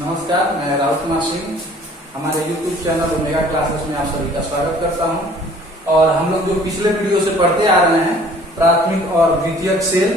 नमस्कार, मैं राहुल कुमार सिंह हमारे YouTube चैनल ओमेगा क्लासेस में आप सभी का स्वागत करता हूं। और हम लोग जो पिछले वीडियो से पढ़ते आ रहे हैं प्राथमिक और द्वितीयक सेल,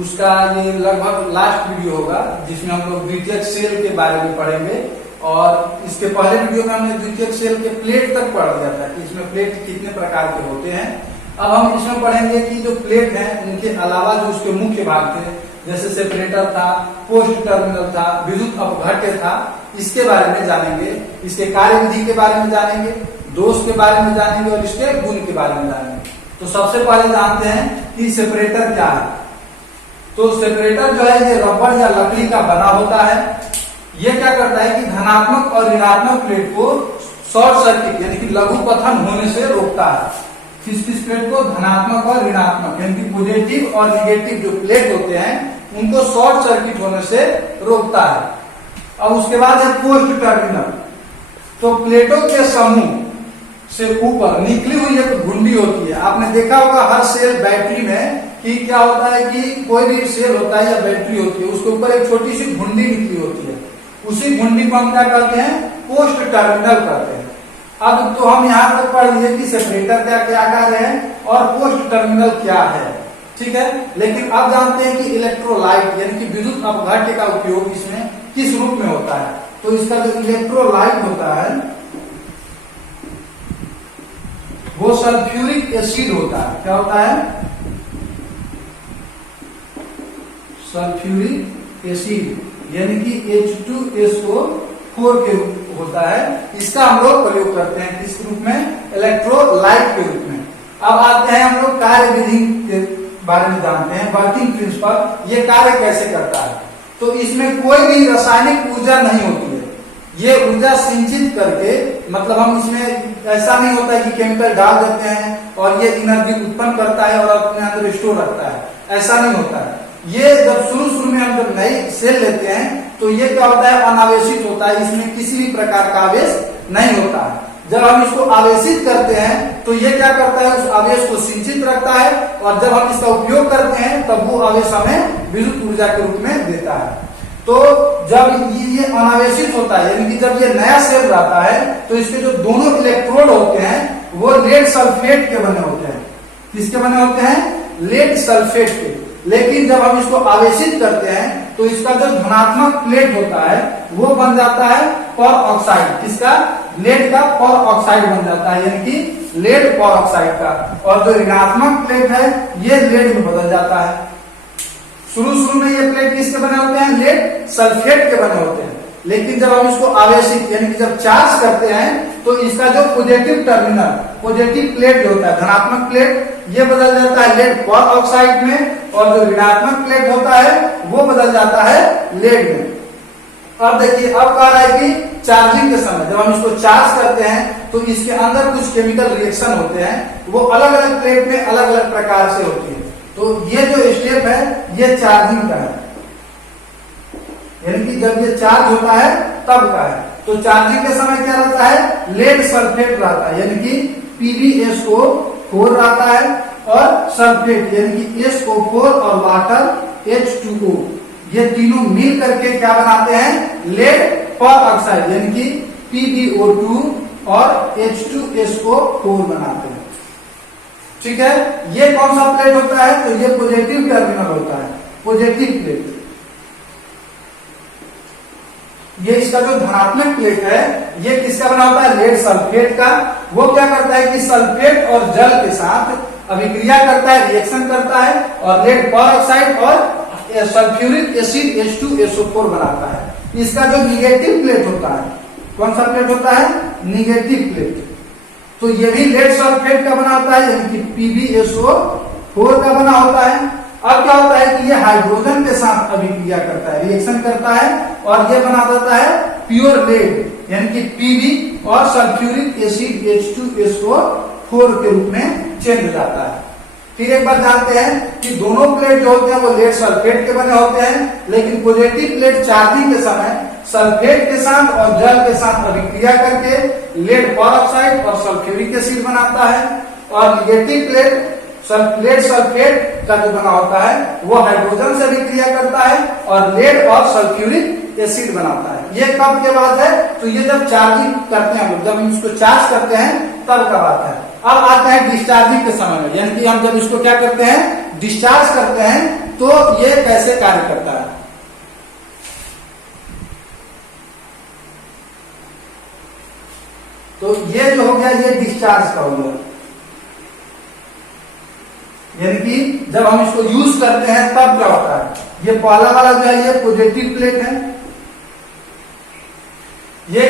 उसका ये लगभग लास्ट वीडियो होगा जिसमें हम लोग द्वितीयक सेल के बारे में पढ़ेंगे। और इसके पहले वीडियो में हमने द्वितीयक सेल के प्लेट तक पढ़ दिया था कि इसमें प्लेट कितने प्रकार के होते हैं। अब हम इसमें पढ़ेंगे कि जो प्लेट है उनके अलावा जो उसके मुख्य भाग थे, जैसे सेपरेटर था, पोस्ट टर्मिनल था, विद्युत अपघट्य था, इसके बारे में जानेंगे। इसके कार्य विधि के बारे में जानेंगे, दोष के बारे में जानेंगे और इसके गुण के बारे में जानेंगे। तो सबसे पहले जानते हैं कि सेपरेटर क्या है। तो सेपरेटर जो है ये रबड़ या लकड़ी का बना होता है। ये क्या करता है कि धनात्मक और ऋणात्मक प्लेट को शॉर्ट सर्किट यानी कि लघु पतन होने से रोकता है। किस प्लेट को? धनात्मक और ऋणात्मक यानी कि पॉजिटिव और निगेटिव जो प्लेट होते हैं उनको शॉर्ट सर्किट होने से रोकता है। अब उसके बाद है पोस्ट टर्मिनल। तो प्लेटों के समूह से ऊपर निकली हुई एक घुंडी होती है। आपने देखा होगा हर सेल बैटरी में कि क्या होता है कि कोई भी सेल होता है या बैटरी होती है, उसके ऊपर एक छोटी सी घुंडी निकली होती है। उसी घुंडी को हम क्या करते हैं? पोस्ट टर्मिनल करते हैं। अब तो हम यहाँ तक पढ़ लिए कि सेपरेटर का क्या कार्य है और पोस्ट टर्मिनल क्या है, ठीक है। लेकिन अब जानते हैं कि इलेक्ट्रोलाइट यानी कि विद्युत अपघट्य का उपयोग इसमें किस रूप में होता है। तो इसका जो इलेक्ट्रोलाइट होता है वो सल्फ्यूरिक एसिड होता है। क्या होता है? सल्फ्यूरिक एसिड यानी कि H2SO4 के रूप होता है। इसका हम लोग प्रयोग करते हैं किस रूप में? इलेक्ट्रोलाइट के रूप में। अब आते हैं हम लोग कार्य विधि के बारे में जानते हैं, वर्किंग प्रिंसिपल, ये कार्य कैसे करता है। तो इसमें कोई भी रासायनिक ऊर्जा नहीं होती है। ये ऊर्जा संचित करके, मतलब हम इसमें ऐसा नहीं होता है कि केमिकल डाल देते हैं और ये एनर्जी उत्पन्न करता है और अपने अंदर स्टोर रखता है, ऐसा नहीं होता है। ये जब शुरू में हम जब नई सेल लेते हैं तो ये क्या होता है? अनावेशित होता है। इसमें किसी भी प्रकार का आवेश नहीं होता है। जब हम इसको आवेशित करते हैं तो ये क्या करता है? उस आवेश को संचित रखता है और जब हम इसका उपयोग करते हैं तब वो आवेश हमें विद्युत ऊर्जा के रूप में देता है। तो जब ये अनावेशित होता है यानी कि जब ये नया सेल रहता है तो इसके जो दोनों इलेक्ट्रोड होते हैं वो लेड सल्फेट के बने होते हैं। किसके बने होते हैं? लेड सल्फेट के। लेकिन जब हम इसको आवेशित करते हैं तो इसका जो धनात्मक प्लेट होता है वो बन जाता है पर ऑक्साइड। किसका? लेड का पर ऑक्साइड बन जाता है यानी कि लेड पर ऑक्साइड का। और जो ऋणात्मक प्लेट है ये लेड में बदल जाता है। शुरू में ये प्लेट किसके बने होते हैं? लेड सल्फेट के बने होते हैं। लेकिन जब हम इसको आवेशित यानी कि जब चार्ज करते हैं तो इसका जो पॉजिटिव टर्मिनल, पॉजिटिव प्लेट जो होता है, धनात्मक प्लेट, ये बदल जाता है लेड पर ऑक्साइड में और जो ऋणात्मक प्लेट होता है वो बदल जाता है लेड में। अब देखिए, अब कह रहा है कि चार्जिंग के समय जब हम इसको चार्ज करते हैं तो इसके अंदर कुछ केमिकल रिएक्शन होते हैं, वो अलग अलग प्लेट में अलग अलग प्रकार से होती है। तो ये जो स्टेप है ये चार्जिंग का है, यानी कि जब ये चार्ज होता है तब का है। तो चार्जिंग के समय क्या रहता है? लेड सल्फेट रहता है यानी कि PbSO4 रहता है और सल्फेट यानी कि SO4 और वाटर H2O, ये तीनों मिल करके क्या बनाते हैं? लेड पर ऑक्साइड यानी कि PbO2 और H2SO4 बनाते हैं, ठीक है। ये कौन सा प्लेट होता है? तो ये पॉजिटिव टर्मिनल होता है, पॉजिटिव प्लेट। ये इसका जो धनात्मक प्लेट है ये किसका बना होता है? लेड सल्फेट का। वो क्या करता है कि सल्फेट और जल के साथ अभिक्रिया करता है, रिएक्शन करता है और लेड पर ऑक्साइड और सल्फ्यूरिक एसिड H2SO4 बनाता है। इसका जो निगेटिव प्लेट होता है, कौन सा प्लेट होता है? Negative plate. तो ये भी लेड सल्फेट का बना होता है यानी कि PbSO4 का बना होता है। अब क्या होता है कि ये हाइड्रोजन के साथ अभिक्रिया करता है, रिएक्शन करता है और ये बना देता है प्योर लेड यानी कि Pb और सल्फ्यूरिक एसिड H2SO4 के रूप में चेंज हो जाता है। फिर एक बात जानते हैं कि दोनों प्लेट जो होते हैं वो लेड सल्फेट के बने होते हैं, लेकिन पॉजिटिव प्लेट चार्जिंग के समय सल्फेट के साथ और जल के साथ अभिक्रिया करके लेड पर ऑक्साइड और सल्फ्यूरिक एसिड बनाता है। और निगेटिव प्लेट लेड सल्फेट का जो बना होता है वो हाइड्रोजन से अभिक्रिया करता है और लेड और सल्फ्यूरिक एसिड बनाता है। ये कब के बाद है? तो ये जब चार्जिंग करते हैं हम लोग, जब हम इसको चार्ज करते हैं तब का बात है। अब आते हैं डिस्चार्जिंग के समय में, यानी कि हम जब इसको क्या करते हैं, डिस्चार्ज करते हैं, तो ये कैसे कार्य करता है। तो ये जो हो गया ये डिस्चार्ज का हो गया, यानी कि जब हम इसको यूज करते हैं तब क्या होता है। ये पहला वाला जो है ये पॉजिटिव प्लेट है, ये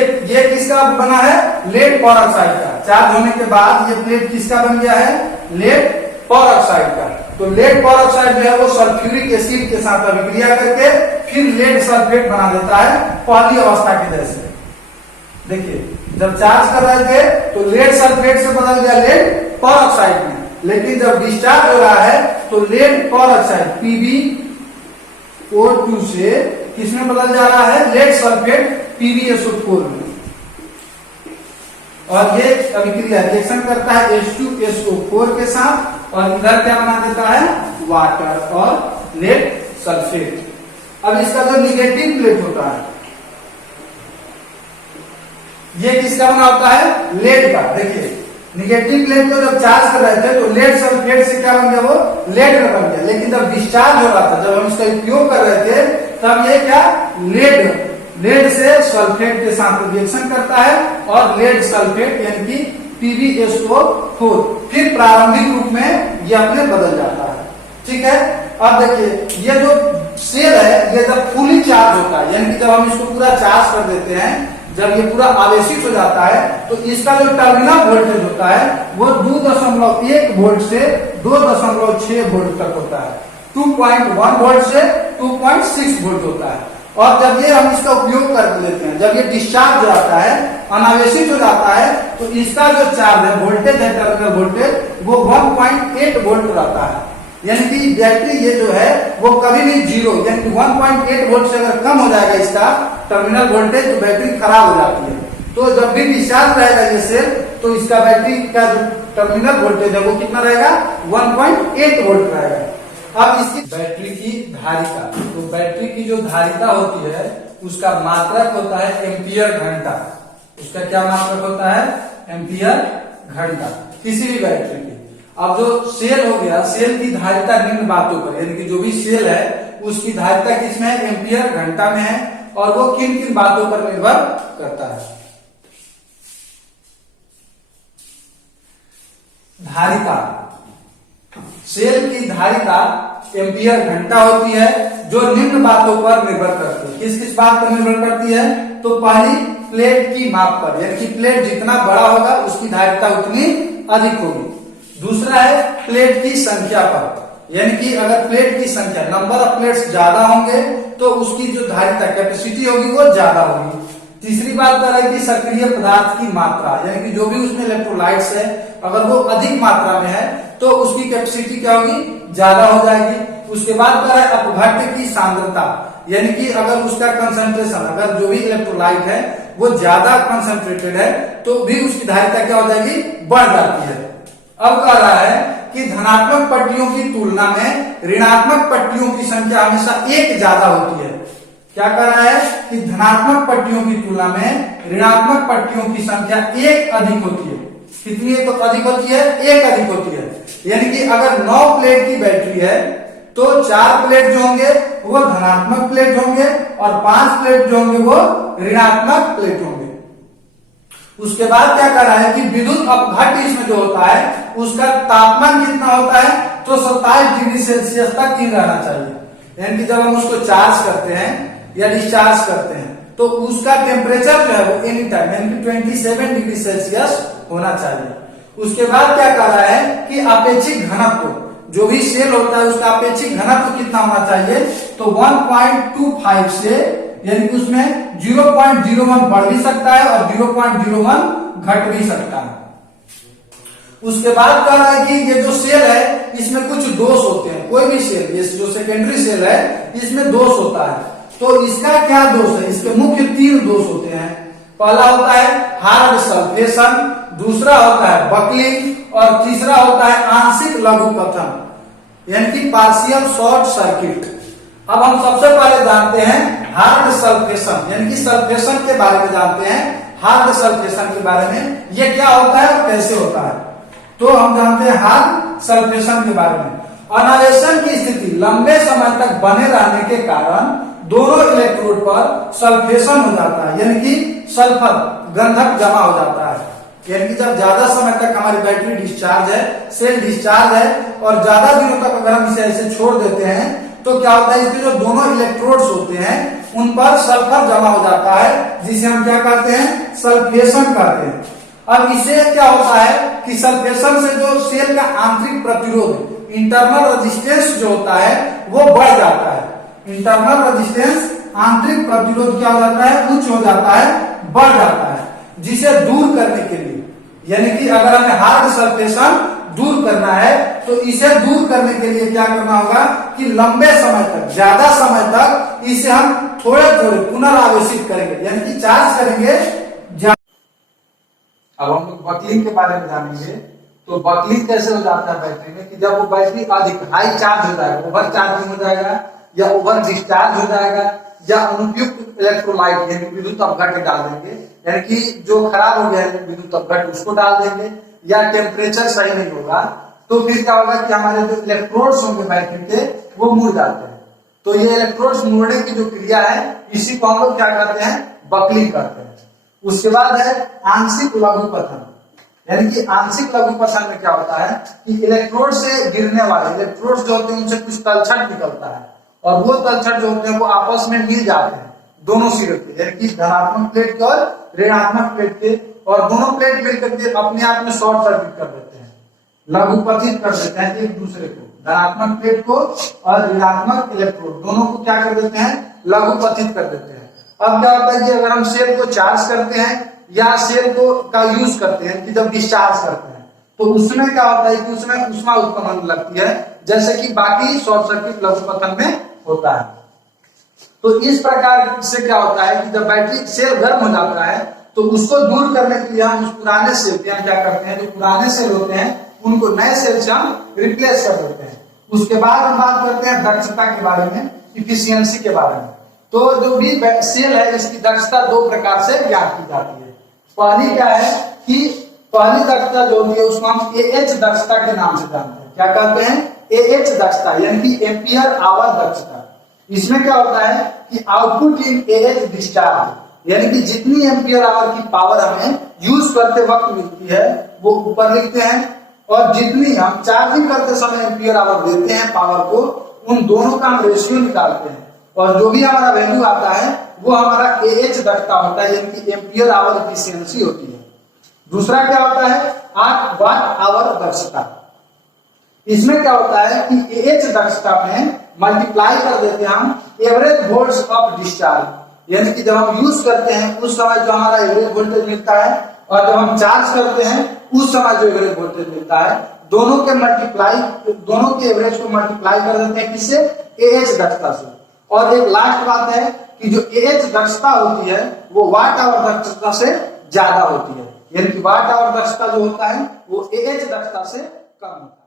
किसका बना है, लेड पेरोक्साइड का। चार्ज होने के बाद ये प्लेट किसका बन गया है, लेड पेरोक्साइड का। तो लेड पेरोक्साइड जो है वो सल्फ्यूरिक एसिड के साथ अभिक्रिया करके फिर लेड सल्फेट बना देता है पहली अवस्था के जैसे। देखिए जब चार्ज कर रहे थे तो लेड सल्फेट से बदल गया लेड पेरोक्साइड में, लेकिन जब डिस्चार्ज हो रहा है तो लेड पेरोक्साइड PbO2 से किसमें बदल जा रहा है, लेड सल्फेट PbSO4 में। और ये अभिक्रिया रिएक्शन करता है H2SO4 के साथ, और इधर क्या बना देता है, वाटर और लेड सल्फेट। अब इसका जो निगेटिव प्लेट होता है ये किसका बना होता है, लेड का। देखिए निगेटिव प्लेट को जब चार्ज कर रहे थे तो लेड सल्फेट से क्या बन गया, वो लेड का बन गया, लेकिन जब डिस्चार्ज हो रहा था, जब हम इसका उपयोग कर रहे थे तब ये क्या, लेड से सल्फेट के साथ रिएक्शन करता है और लेड सल्फेट यानी कि PbSO4 फिर प्रारंभिक रूप में ये अपने बदल जाता है। ठीक है। अब देखिए ये जो सेल है ये जब फुली चार्ज होता है, यानी कि जब हम इसको पूरा चार्ज कर देते हैं, जब ये पूरा आवेशित हो जाता है तो इसका जो टर्मिनल वोल्टेज होता है वो 2.1 वोल्ट से 2.6 वोल्ट तक होता है। 2.1 वोल्ट से 2.6 वोल्ट होता है। और जब ये हम इसका उपयोग कर लेते हैं, जब ये डिस्चार्ज हो जाता है, अनावेशित हो जाता है, तो इसका जो चार्ज है, वोल्टेज है, टर्मिनल वोल्टेज, वो 1.8 वोल्ट रहता है। यानी कि बैटरी ये जो है वो कभी भी जीरो, यानी कि 1.8 वोल्ट से अगर कम हो जाएगा इसका टर्मिनल वोल्टेज तो बैटरी खराब हो जाती है। तो जब भी डिस्चार्ज रहेगा ये सेल तो इसका बैटरी का जो टर्मिनल वोल्टेज है वो कितना रहेगा, 1.8 वोल्ट रहेगा। अब इसकी बैटरी की धारिता, तो बैटरी की जो धारिता होती है उसका मात्रक होता है एम्पियर घंटा। उसका क्या मात्रक होता है, एम्पियर घंटा, किसी भी बैटरी की। अब जो सेल हो गया, सेल की धारिता निम्न बातों पर, यानी कि जो भी सेल है उसकी धारिता किसमें है, एम्पियर घंटा में है, और वो किन किन बातों पर निर्भर करता है। धारिता, सेल की धारिता एम्पियर घंटा होती है, जो निम्न बातों पर निर्भर करती है। किस किस बात पर निर्भर करती है, तो पहली प्लेट की माप पर, यानी कि प्लेट जितना बड़ा होगा उसकी धारिता उतनी अधिक होगी। दूसरा है प्लेट की संख्या पर, यानी कि अगर प्लेट की संख्या, नंबर ऑफ प्लेट्स ज्यादा होंगे तो उसकी जो धारिता कैपेसिटी होगी वो ज्यादा होगी। तीसरी बात कर रहे हैं कि सक्रिय पदार्थ की मात्रा, यानी कि जो भी उसमें इलेक्ट्रोलाइट्स है अगर वो अधिक मात्रा में है तो उसकी कैपेसिटी क्या होगी, ज्यादा हो जाएगी। उसके बाद कर रहा है अपघट्य की सांद्रता, यानी कि अगर उसका कंसंट्रेशन, अगर जो भी इलेक्ट्रोलाइट है वो ज्यादा कंसंट्रेटेड है तो भी उसकी धारिता क्या हो जाएगी, बढ़ जाती है। अब कह रहा है कि धनात्मक पट्टियों की तुलना में ऋणात्मक पट्टियों की संख्या हमेशा एक ज्यादा होती है। क्या कह रहा है कि धनात्मक पट्टियों की तुलना में ऋणात्मक पट्टियों की संख्या एक अधिक होती है। कितनी अधिक होती है, एक अधिक होती है। यानी कि अगर 9 प्लेट की बैटरी है तो 4 प्लेट जो होंगे वो धनात्मक प्लेट होंगे और 5 प्लेट जो होंगे वो ऋणात्मक प्लेट होंगे। उसके बाद क्या कर रहा है कि विद्युत अपघट्य इसमें जो होता है उसका तापमान कितना होता है, तो 27 डिग्री सेल्सियस तक ही रहना चाहिए। यानी कि जब हम उसको चार्ज करते हैं या डिस्चार्ज करते हैं तो उसका टेम्परेचर जो है वो एनी टाइम यानी कि 27 डिग्री सेल्सियस होना चाहिए। उसके बाद क्या कर रहा है कि अपेक्षित घनत्व, जो भी सेल होता है उसका अपेक्षित घनत्व कितना होना चाहिए, तो 1.25 से, यानी कि उसमें 0.01 बढ़ भी सकता है और 0.01 घट भी सकता है। उसके बाद कह रहा है कि ये जो सेल है इसमें कुछ दोष होते हैं। कोई भी सेल, ये जो सेकेंडरी सेल है इसमें दोष होता है। तो इसका क्या दोष है, इसके मुख्य 3 दोष होते हैं। पहला होता है हार्ड सल्फेशन, दूसरा होता है बकलिंग और तीसरा होता है आंशिक लघुपतन, यानी कि पार्शियल शॉर्ट सर्किट। अब हम सबसे पहले जानते हैं हार्ड सल्फेशन, यानी कि सल्फेशन के बारे में जानते हैं। हार्ड सल्फेशन के बारे में ये क्या होता है और कैसे होता है। तो हम जानते हैं हार्ड सल्फेशन के बारे में। अनावेशन की स्थिति लंबे समय तक बने रहने के कारण दोनों इलेक्ट्रोड पर सल्फेशन हो जाता है, यानी कि सल्फर गंधक जमा हो जाता है। यानी कि जब ज्यादा समय तक हमारी बैटरी डिस्चार्ज है, सेल डिस्चार्ज है और ज्यादा दिनों तक अगर हम इसे ऐसे छोड़ देते हैं तो क्या होता है, इसके जो दोनों इलेक्ट्रोड्स होते हैं उन पर सल्फर जमा हो जाता है, जिसे हम क्या कहते हैं, सल्फेशन कहते हैं। अब इसे क्या होता है कि सल्फेशन से जो सेल का आंतरिक प्रतिरोध, इंटरनल रेजिस्टेंस जो होता है वो बढ़ जाता है। इंटरनल रेजिस्टेंस, आंतरिक प्रतिरोध क्या हो जाता है, उच्च हो जाता है, बढ़ जाता है। जिसे दूर करने के लिए, यानी कि अगर हमें हार्ड सल्फेशन दूर करना है तो इसे दूर करने के लिए क्या करना होगा कि लंबे समय तक, ज्यादा समय तक इसे हम थोड़े थोड़े पुनरावेशित करेंगे, यानी कि चार्ज करेंगे। अब हम लोग बकलिंग के बारे में जानेंगे। तो बकलिंग कैसे हो जाता है बैटरी में कि जब वो बैटरी अधिक हाई चार्ज हो जाएगा, ओवर चार्जिंग हो जाएगा या ओवर डिस्चार्ज हो जाएगा या अनुपयुक्त इलेक्ट्रोलाइट यानी विद्युत अपघट्य डाल देंगे, यानी कि जो खराब हो गया है विद्युत अपघट्य उसको डाल देंगे, या टेम्परेचर सही नहीं होगा तो फिर क्या होगा कि हमारे जो इलेक्ट्रोड्स होंगे बैटरी के वो मुड़ जाते हैं। तो ये इलेक्ट्रोड्स मुड़ने की जो क्रिया है इसी को हम लोग क्या कहते हैं, बकलिंग कहते हैं। उसके बाद है आंशिक लघुपतन, यानी कि आंशिक लघुपतन में क्या होता है कि इलेक्ट्रोड से गिरने वाले इलेक्ट्रोड्स जो होते हैं उनसे कुछ तलछट निकलता है और वो तलछट जो होते हैं वो आपस में मिल जाते हैं दोनों सिरे के, यानी कि धनात्मक प्लेट के और ऋणात्मक प्लेट के, और दोनों प्लेट मिलकर के अपने आप में शॉर्ट सर्किट कर देते हैं, लघुपतित कर देते हैं एक दूसरे को, धनात्मक प्लेट को और ऋणात्मक इलेक्ट्रोड दोनों को क्या कर देते हैं, लघुपतित कर देते हैं। अब क्या होता है कि अगर हम सेल को चार्ज करते हैं या सेल को का यूज करते हैं कि जब डिस्चार्ज करते हैं तो उसमें क्या होता है कि उसमें ऊष्मा उत्पन्न होने लगती है, जैसे कि बाकी शॉर्ट सर्किट लघुपतन में होता है। तो इस प्रकार से क्या होता है कि जब बैटरी सेल गर्म हो जाता है तो उसको दूर करने के लिए हम उस पुराने सेल के हम क्या करते हैं, जो पुराने सेल होते हैं उनको नए सेल से हम रिप्लेस कर देते हैं। उसके बाद हम बात करते हैं दक्षता के बारे में, इफिशियंसी के बारे में। तो जो भी सेल है इसकी दक्षता दो प्रकार से ज्ञात की जाती है। पहली क्या है कि पहली दक्षता जो होती है उसको हम AH दक्षता के नाम से जानते हैं। क्या कहते हैं, AH दक्षता, यानी कि एम्पियर आवर दक्षता। इसमें क्या होता है कि आउटपुट इन AH डिस्चार्ज, यानी कि जितनी एम्पियर आवर की पावर हमें यूज करते वक्त मिलती है वो ऊपर लिखते हैं, और जितनी हम चार्जिंग करते समय एम्पियर आवर देते हैं पावर को, उन दोनों का हम रेशियो निकालते हैं और जो भी हमारा वैल्यू आता है वो हमारा AH दक्षता होता है, यानी कि एम्पियर आवर एफिशिएंसी होती है। दूसरा क्या होता है, 8 वाट आवर दक्षता। इसमें क्या होता है कि AH दक्षता में मल्टीप्लाई कर देते हैं हम एवरेज वोल्ट्स ऑफ डिस्चार्ज, यानी कि जब हम यूज करते हैं उस समय जो हमारा एवरेज वोल्टेज मिलता है और जब हम चार्ज करते हैं उस समय जो एवरेज वोल्टेज मिलता है, दोनों के मल्टीप्लाई, दोनों के एवरेज को मल्टीप्लाई कर देते हैं किससे, AH दक्षता से। और एक लास्ट बात है कि जो AH दक्षता होती है वो वाट आवर दक्षता से ज्यादा होती है, यानी कि वाट आवर दक्षता जो होता है वो AH दक्षता से कम होता है।